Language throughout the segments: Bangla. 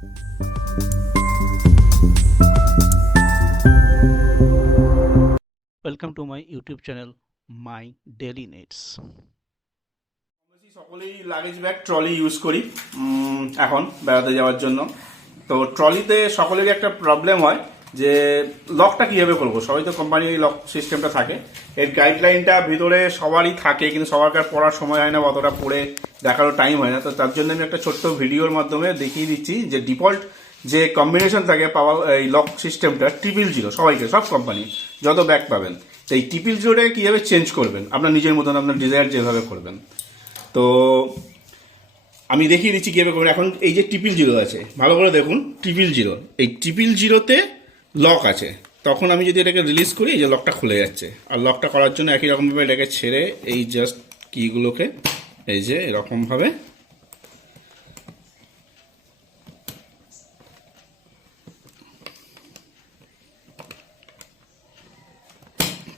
Welcome to my YouTube channel, My Daily Needs. সকলেই লাগেজ ব্যাগ ট্রলি ইউজ করি এখন বেড়াতে যাওয়ার জন্য। তো ট্রলিতে সকলেরই একটা প্রবলেম হয় যে লকটা কীভাবে করবো। সবাই তো কোম্পানির লক সিস্টেমটা থাকে, এর গাইডলাইনটা ভিতরে সবারই থাকে, কিন্তু সবার পড়ার সময় হয় না, অতটা পড়ে দেখারও টাইম হয় না। তো তার জন্য আমি একটা ছোট্ট ভিডিওর মাধ্যমে দেখিয়ে দিচ্ছি যে ডিফল্ট যে কম্বিনেশন থাকে পাওয়ার এই লক সিস্টেমটা 000 সবাইকে, সব কোম্পানি যত ব্যাগ পাবেন, তো এই 000 কীভাবে চেঞ্জ করবেন আপনার নিজের মতন, আপনার ডিজায়ার যেভাবে করবেন। তো আমি দেখিয়ে দিচ্ছি কীভাবে করবেন। এখন এই যে 000 আছে, ভালো করে দেখুন, 000 এই 000তে লক আছে। তখন আমি যদি এটাকে রিলিজ করি, এই যে লকটা খুলে যাচ্ছে। আর লকটা করার জন্য একই রকমভাবে এটাকে ছেড়ে এই জাস্ট কিগুলোকে এই যে এরকমভাবে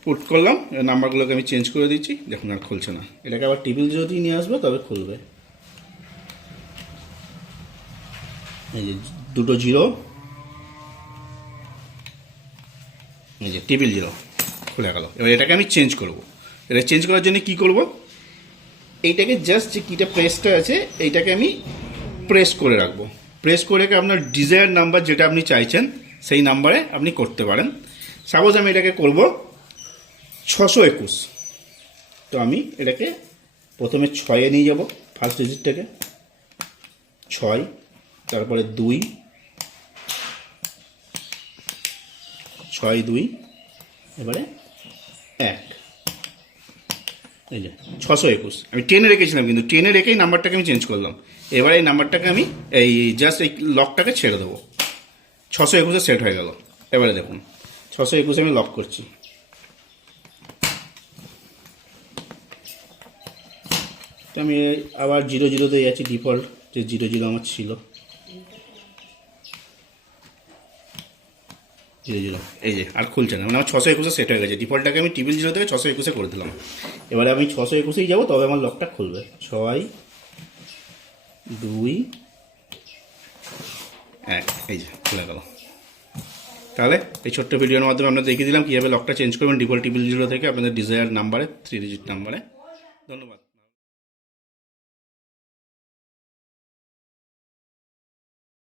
পুট করলাম। নাম্বারগুলোকে আমি চেঞ্জ করে দিচ্ছি, দেখুন আর খুলছে না। এটাকে আবার 000 নিয়ে আসবো, তবে খুলবে। এই যে দুটো জিরো, এই যে 000 খুলে গেল। এবার এটাকে আমি চেঞ্জ করব। এটা চেঞ্জ করার জন্য কি করব, এইটাকে জাস্ট যে কিটা প্রেসটা আছে এইটাকে আমি প্রেস করে রাখবো। প্রেস করে রেখে আপনার ডিজায়ার নাম্বার যেটা আপনি চাইছেন সেই নাম্বারে আপনি করতে পারেন। সাপোজ আমি এটাকে করব 621। তো আমি এটাকে প্রথমে 6-এ নিয়ে যাব, ফার্স্ট ডিজিটটাকে 6, তারপরে 2, 6, 2, এবারে 1। এই যে 621 আমি 10-এ রেখেছিলাম, কিন্তু 10-এ রেখেই নাম্বারটাকে আমি চেঞ্জ করলাম। এবারে এই নাম্বারটাকে আমি এই জাস্ট এই লকটাকে ছেড়ে দেবো। 621-এ সেট হয়ে গেল। এবারে দেখুন 621 আমি লক করছি। তো আমি আবার 00-তে যাচ্ছি, ডিফল্ট যে 00 আমার ছিল। 00 এই যে আর খুলছে না, মানে আমার 621-এ সেট হয়ে গেছে। ডিফল্টটাকে আমি 000 থেকে 621-এ করে দিলাম। এবারে আমি 621-এই যাবো, তবে আমার লকটা খুলবে। 6, 2, 1, এই যে খুলে গেল। তাহলে এই ছোট্ট ভিডিওর মাধ্যমে আমরা দেখিয়ে দিলাম কীভাবে লকটা চেঞ্জ করবেন ডিফল্ট 000 থেকে আপনাদের ডিজায়ার নাম্বারে, 3 ডিজিট নাম্বারে। ধন্যবাদ।